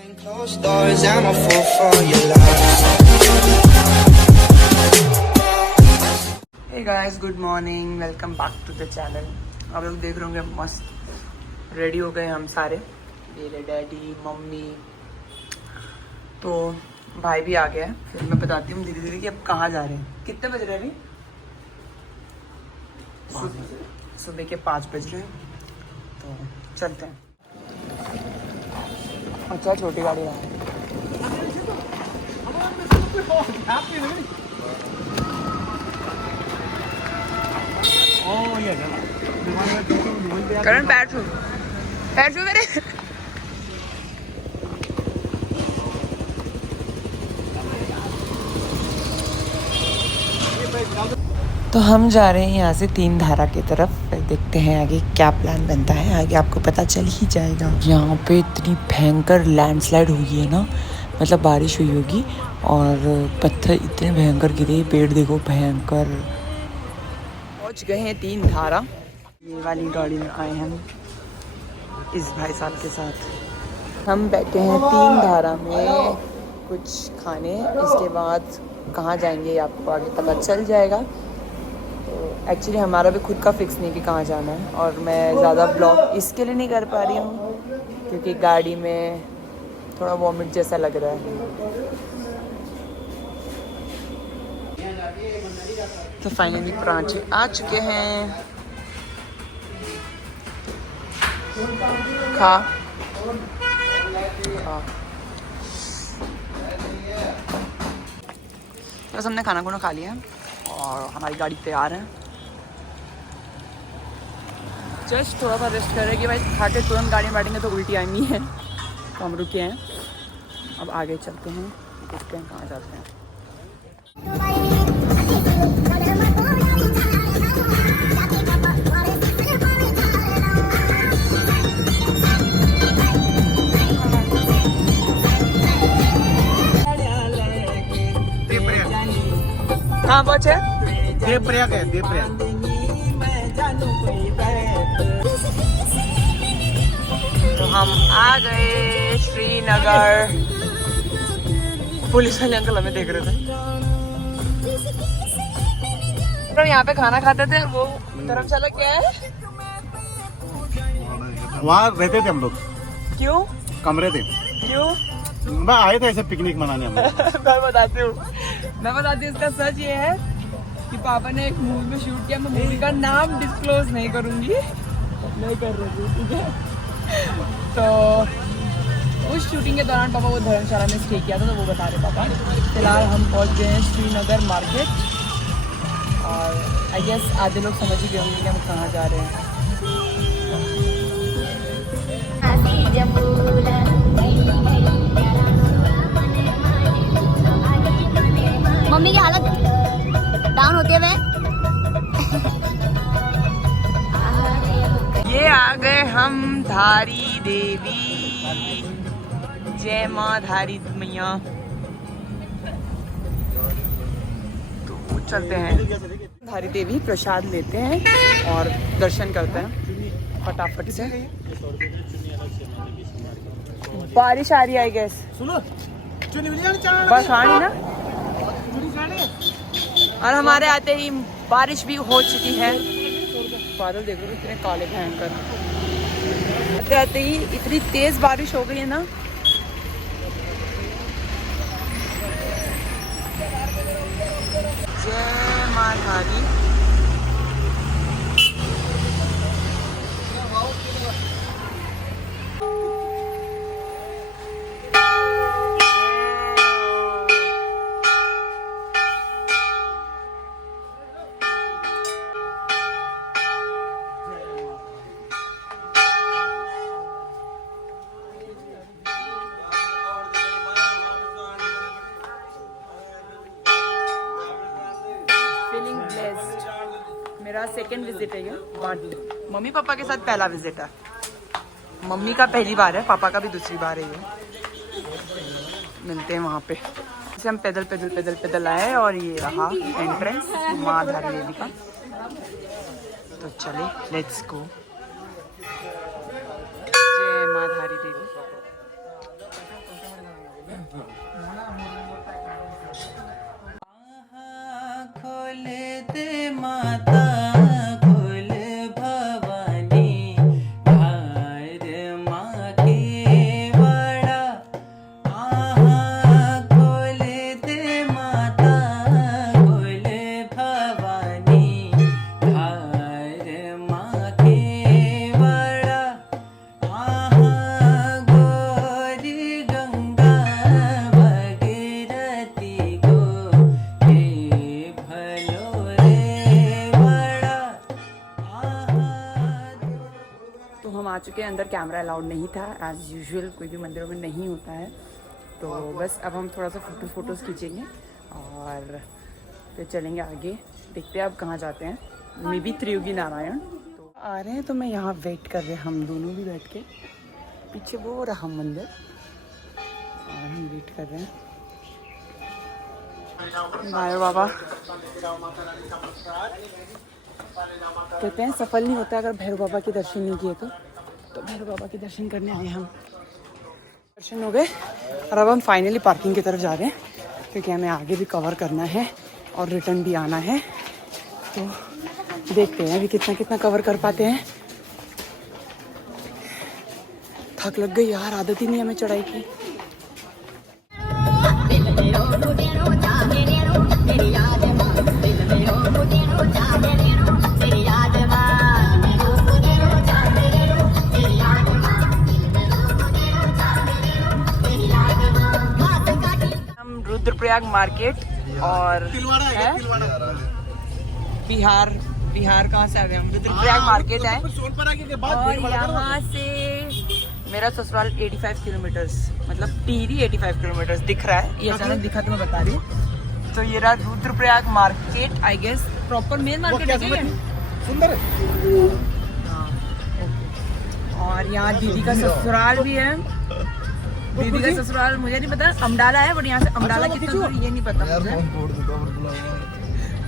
Closed doors, I'm a fool for your love. Hey guys, good morning. Welcome back to the channel. आप लोग देख रहे होंगे मस्त रेडी हो गए हम सारे, मेरे डैडी मम्मी, तो भाई भी आ गया है। फिर मैं बताती हूँ धीरे धीरे कि अब कहाँ जा रहे हैं। कितने बज रहे हैं अभी? सुबह के 5 बज रहे हैं, तो चलते हैं। अच्छा, छोटी गाड़ी है। करण पैर छू मेरे। तो हम जा रहे हैं यहाँ से 3 धारा की तरफ। फिर देखते हैं आगे क्या प्लान बनता है, आगे आपको पता चल ही जाएगा। यहाँ पे इतनी भयंकर लैंडस्लाइड हुई है ना, मतलब बारिश हुई होगी और पत्थर इतने भयंकर गिरे, पेड़ देखो भयंकर। पहुँच गए हैं 3 धारा। ये वाली गाड़ी में आए हैं इस भाई साहब के साथ। हम बैठे हैं 3 धारा में कुछ खाने, इसके बाद कहाँ जाएंगे आपको आगे पता चल जाएगा। एक्चुअली हमारा भी खुद का फिक्स नहीं कि कहाँ जाना है, और मैं ज़्यादा ब्लॉग इसके लिए नहीं कर पा रही हूँ क्योंकि गाड़ी में थोड़ा वॉमिट जैसा लग रहा है। तो फाइनली परांठे आ चुके हैं। खा बस हमने खाना खुना खा लिया और हमारी गाड़ी तैयार है। जस्ट थोड़ा सा रेस्ट कर रहे हैं कि भाई खा के तुरंत गाड़ी में बैठेंगे तो उल्टी आएंगी है, तो हम रुके हैं। अब आगे चलते हैं, देखते हैं कहाँ जाते हैं। कहाँ पहुँचे? देवप्रयाग है, देवप्रयाग। तो हम आ गए श्रीनगर। पुलिस वाले अंकल हमें देख रहे थे। तो यहाँ पे खाना खाते थे, वो धर्मशाला क्या है? वहाँ रहते थे हम लोग। क्यों? कमरे थे। क्यों? मैं आए थे ऐसे पिकनिक मनाने हम लोग। मैं बताती हूँ इसका सच ये है कि पापा ने एक मूवी में शूट किया। मैं मूवी का नाम डिस्क्लोज नहीं करूँगी, नहीं कर रही थी, ठीक है? तो उस शूटिंग के दौरान पापा वो धर्मशाला में स्टे किया था, तो वो बता रहे पापा। फिलहाल हम पहुँच गए हैं श्रीनगर मार्केट, और आई गेस आधे लोग समझ ही गए होंगे कि हम कहाँ जा रहे हैं। मम्मी की हालत डाउन होती है। ये आ गए हम धारी देवी। जय माँ धारी मैया। तो चलते हैं धारी देवी, प्रसाद लेते हैं और दर्शन करते हैं फटाफट से। बारिश आ रही है आई गेस। बस खानी ना, और हमारे आते ही बारिश भी हो चुकी है। बादल देखो इतने काले भयंकर। आते आते ही इतनी तेज बारिश हो गई है ना। जय माँ धारी। मेरा सेकंड विजिट है ये, मम्मी पापा के साथ पहला विजिट है। मम्मी का पहली बार है, पापा का भी दूसरी बार है ये। मिलते हैं वहाँ पे। जैसे हम पैदल आए और ये रहा एंट्रेंस माँ धारी देवी का। तो चले, लेट्स गो। जय माँ धारी देवी। खोल दे माता खोल भवानी घर माँ के बड़ा खोल दे माता खोल भवानी घर माँ के बड़ा गोरी गंगा भगीरथी को हे भलो रे बड़ा। तो हम आ चुके हैं अंदर, कैमरा अलाउड नहीं था एज यूजुअल, कोई भी मंदिरों में नहीं होता है। तो बस अब हम थोड़ा सा फोटोज़ खींचेंगे और फिर चलेंगे आगे, देखते हैं अब कहाँ जाते हैं। मे बी त्रियुगी नारायण तो आ रहे हैं, तो मैं यहाँ वेट कर रहे हैं, हम दोनों भी बैठ के। पीछे वो रहा मंदिर और हम वेट कर रहे हैं। भैरव बाबा कहते हैं सफल नहीं होता अगर भैरव बाबा के दर्शन नहीं किए तो भैरव बाबा के दर्शन करने आए हम। दर्शन हो गए और अब हम फाइनली पार्किंग की तरफ जा रहे हैं, क्योंकि हमें आगे भी कवर करना है और रिटर्न भी आना है। तो देखते हैं अभी कितना कितना कवर कर पाते हैं। थक लग गई यार, आदत ही नहीं हमें चढ़ाई की। हम रुद्रप्रयाग मार्केट और है? बिहार कहाँ से आ गए हम? रुद्रप्रयाग मार्केट है और यहाँ से मेरा ससुराल 85 किलोमीटर्स, मतलब टिहरी 85 किलोमीटर्स दिख रहा है। ये अचानक दिखा तो मैं बता रही हूँ। तो ये रहा Rudraprayag market, I guess proper main market है। सुंदर है। और यहाँ दीदी का ससुराल भी है। दीदी का ससुराल मुझे नहीं पता, अमडाला है, बट यहाँ से अमडाला कितना दूर ये नहीं पता मुझे।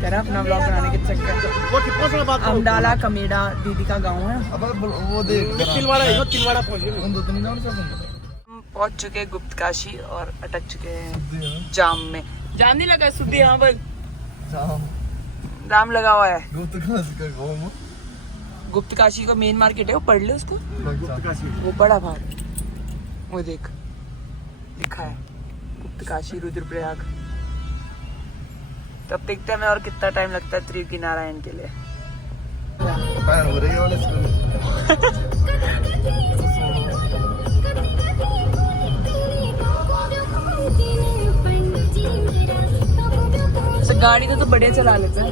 तेरा अपना ब्लॉग बनाने के चक्कर। अमडाला कमेडा दीदी का गांव है। वो देख तिलवाड़ा पहुंच गए। हम पहुंच चुके हैं गुप्त काशी और अटक चुके हैं जाम में। जाम नहीं लगा सुधी, यहाँ पर जाम लगा हुआ है। गुप्त काशी का मेन मार्केट है, वो पढ़ ले उसको। वो बड़ा भाग वो देख लिखा है गुप्त काशी रुद्रप्रयाग। तब देखते हैं मैं और कितना टाइम लगता है त्रियुगी नारायण के लिए। गाड़ी तो बढ़िया चला लेता है।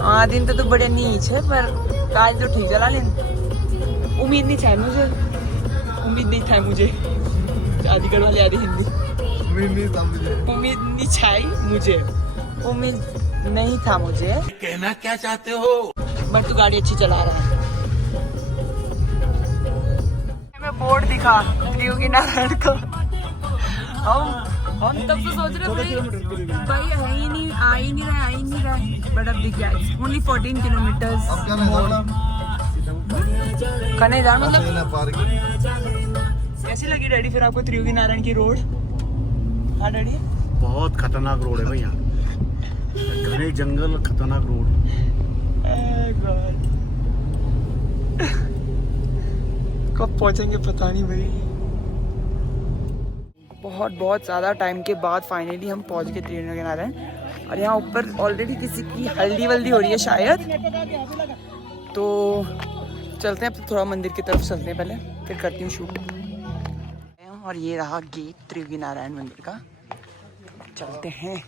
हाँ दिन तो बढ़िया नीच है, पर आज तो ठीक चला लेन। उम्मीद नहीं था मुझे, उम्मीद नहीं था मुझे। आदिगढ़ वाले आदि हिंदी। उम्मीद नहीं छाई मुझे, उम्मीद नहीं था मुझे। कहना क्या चाहते हो? बट तू गाड़ी अच्छी चला रहा है। मैं बोर्ड दिखा त्रियुगी नारायण को। हम तब तो सोच रहे भाई है ही नहीं, आ ही नहीं रहा, बट अब दिख गया। Only 14 kilometres. कने जा मतलब कैसी लगी डैडी फिर आपको त्रियुगी नारायण की रोड? हाँ डैडी बहुत खतरनाक रोड है भाई यहाँ। घने जंगल, खतरनाक रोड। कब पहुंचेंगे पता नहीं भाई। बहुत ज़्यादा टाइम के बाद फाइनली हम पहुंच गए त्रियुगी नारायण। और यहाँ ऊपर ऑलरेडी किसी की हल्दी वल्दी हो रही है शायद। तो चलते हैं, अब थोड़ा मंदिर की तरफ चलते हैं पहले, फिर करती हूँ शूट। और ये रहा गेट त्रियुगी नारायण मंदिर का, चलते हैं।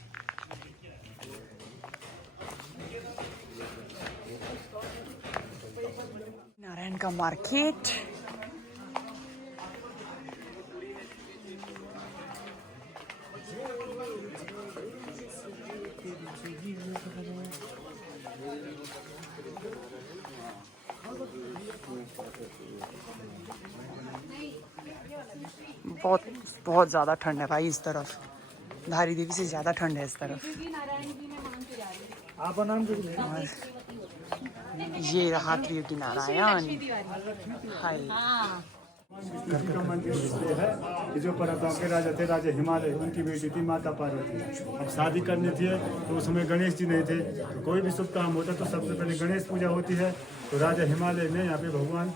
नारायण का मार्केट। बहुत ज़्यादा ठंड है भाई इस तरफ। धारी देवी से ज़्यादा ठंड है इस तरफ। ये रहा त्रियुगी नारायण। हाय विष्णु का मंदिर इसलिए है कि जो पर्वतों के राजा थे, राजा हिमालय, उनकी बेटी थी माता पार्वती। अब शादी करनी थी तो उस समय गणेश जी नहीं थे, तो कोई भी शुभ काम होता तो सबसे पहले गणेश पूजा होती है। तो राजा हिमालय ने यहाँ पे भगवान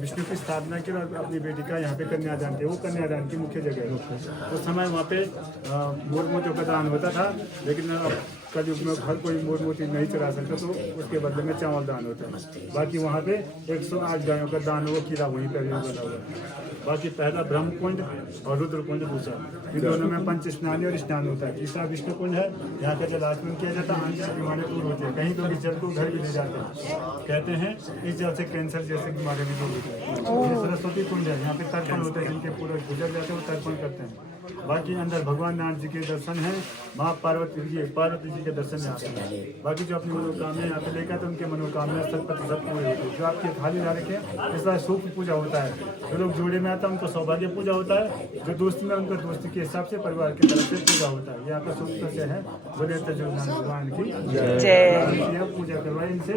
विष्णु की स्थापना की और अपनी बेटी का यहाँ पे कन्यादान किया। वो कन्यादान की मुख्य जगह है। उस समय वहाँ पे मोर मोतियों का दान होता था, लेकिन अब कलयुग में हर कोई मोर मोती नहीं चढ़ा सकता, तो उसके बदले में चावल दान होता है। बाकी वहाँ पे 108 गायों का दान हुआ, किला वहीं पर बना हुआ है। बाकी पहला ब्रह्म कुंड और रुद्र कुंड दूसरा, इन दोनों में पंच स्नानी और स्नान होता है। तीसरा विष्णु कुंड है, यहाँ का जल आचमन किया जाता है, आंतरिक बीमारियां दूर होती है। कहीं तो इस जल को घर भी ले जाते हैं, कहते हैं इस जल से कैंसर जैसे बीमारियां भी दूर होती है। ये सरस्वती कुंड है, यहाँ पे तर्पण होता है, जिनके पूरे गुजर जाते हैं वो तर्पण करते हैं। बाकी अंदर भगवान नाथ जी के दर्शन है, माँ पार्वती जी के दर्शन यहाँ पे। बाकी जो अपनी मनोकामना यहाँ पे लेकर तो उनके मनोकामना 100% पूरी होती है। जो आपकी थाली ला रखे इस बार सूक्ष्म पूजा होता है। जो लोग जोड़े में आता है उनको सौभाग्य पूजा होता है, जो दोस्ती में उनका दोस्ती के हिसाब से परिवार की तरफ से पूजा होता है। यहाँ पर सूक्ष्म से है बोले भगवान की जय। पूजा करवाए इनसे।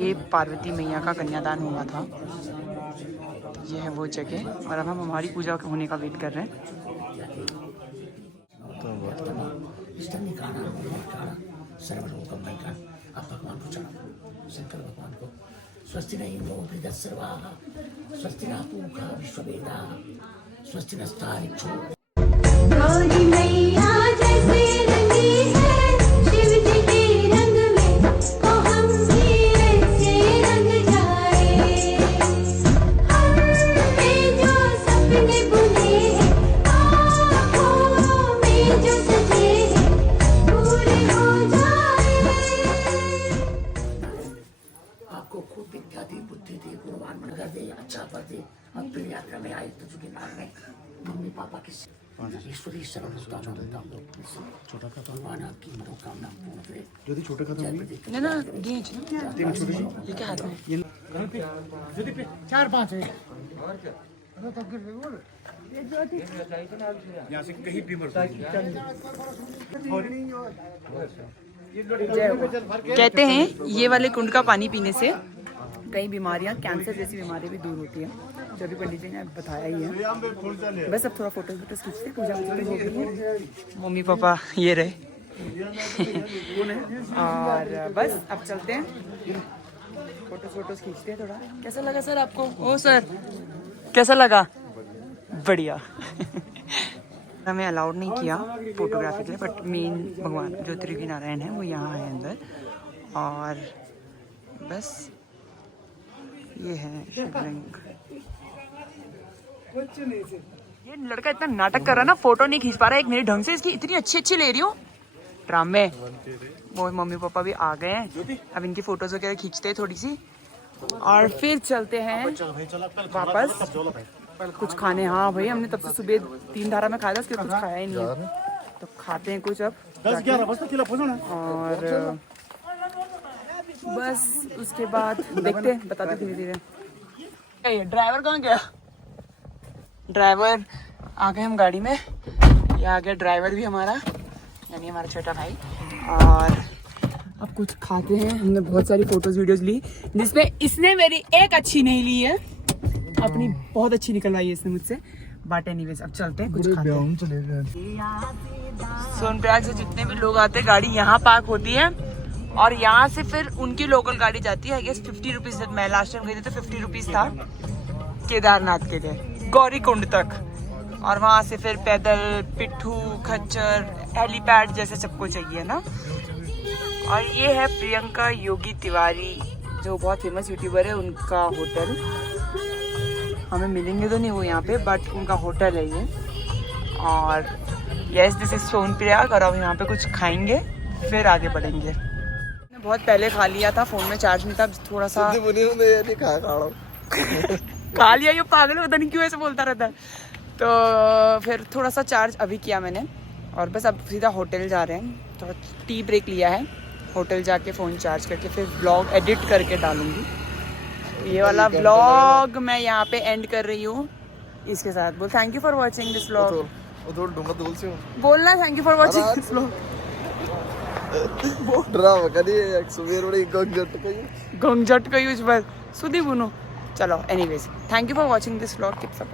ये पार्वती मैया का कन्यादान हुआ था, ये है वो जगह, और अब हम हमारी पूजा होने का वेट कर रहे हैं। सर्वलोकम मंगल, आप भगवान को चढ़ाओ, शंकर भगवान को। स्वस्ति न इंद्रो बृहस्पतिर्वाः, स्वस्ति न पूषा विश्ववेदाः, स्वस्ति नस्तारिक्षो। गौरी मैया जैसे रंगी है शिव जी के रंग में, तो हम भी ऐसे रंग जाए। हमने जो सपने बुने हैं, आँखों में जो सजे हैं, पूरे हो जाए। आपको खूब विद्या दी, बुद्धि दी, गुणवान बनकर दे, अच्छा पर दे। हम फिर यात्रा में आए तो चुके नाम में मम्मी पापा की ईश्वरी शरण छोटा का भगवान आपकी मनोकामना पूर्ण करे। यदि छोटे खत्म हुई ना ना ये क्या हाथ में 4-5 है यहाँ से कहीं भी मर कहते हैं ये वाले कुंड का पानी पीने से कई बीमारियां, कैंसर जैसी बीमारियां भी दूर होती हैं, जो भी पंडित जी ने बताया ही है। बस अब थोड़ा फोटोज खींचते, पूजा हो गई है। मम्मी पापा ये रहे और बस अब चलते हैं, फोटोज खींचते हैं थोड़ा। कैसा लगा सर आपको? ओ सर कैसा लगा? बढ़िया। हमें अलाउड नहीं किया फोटोग्राफी के लिए, बट मेन भगवान जो त्रिवी नारायण है वो यहाँ है अंदर। और बस ये है शिवलिंग। ये लड़का इतना नाटक कर रहा है ना, फोटो नहीं खींच पा रहा है एक मिनट ढंग से। इसकी इतनी अच्छी ले रही हूँ ड्रामे। वो मम्मी पापा भी आ गए हैं, अब इनकी फोटोज वगैरह खींचते हैं थोड़ी सी, और फिर चलते हैं वापस कुछ खाने। हाँ भाई, हमने तब से सुबह 3 धारा में खाया था, उसके कुछ खाया ही नहीं, तो खाते हैं कुछ अब। और बस उसके बाद देखते हैं, बताते धीरे धीरे। ड्राइवर कहाँ गया? ड्राइवर आ गए हम गाड़ी में, ये आ गया ड्राइवर भी हमारा, यानी हमारा छोटा भाई। और अब कुछ खाते हैं। हमने बहुत सारी फोटोज वीडियोज ली, जिसमें इसने मेरी एक अच्छी नहीं ली है, अपनी बहुत अच्छी निकलवाई है इसने मुझसे। बट एनीवेज अब चलते हैं, कुछ खाते हैं। सोनप्रयाग से जितने भी लोग आते हैं, गाड़ी यहाँ पार्क होती है और यहाँ से फिर उनकी लोकल गाड़ी जाती है। I guess 50 rupees. मैं लास्ट टाइम गई थी तो 50 रुपीज था केदारनाथ के लिए, गौरी कुंड तक। और वहाँ से फिर पैदल पिट्ठू, खच्चर, हेलीपैड जैसे सबको चाहिए ना। और ये है प्रियंका योगी तिवारी, जो बहुत फेमस यूट्यूबर है। उनका होटल हमें मिलेंगे तो नहीं वो यहाँ पे, बट उनका होटल है ये। और यस, दिस इज सोनप्रयाग। और अब यहाँ पे कुछ खाएंगे फिर आगे बढ़ेंगे। बहुत पहले खा लिया था, फोन में चार्ज नहीं था, थोड़ा सा खा लिया। ये पागल है, पता नहीं क्यों ऐसे बोलता रहता है। तो फिर थोड़ा सा चार्ज अभी किया मैंने, और बस अब सीधा होटल जा रहे हैं। थोड़ा टी ब्रेक लिया है, होटल जाके फ़ोन चार्ज करके फिर ब्लॉग एडिट करके डालूंगी। ये वाला ब्लॉग मैं यहाँ पे एंड कर रही हूँ इसके साथ। बोल thank you for watching this blog. बोलना thank you for watching this blog. Drama करिए एक सुबह रोड़ी गंगजट कहियो गंगजट कहियो इस बार सुधी बुनो चलो anyways thank you for watching this vlog, keep support.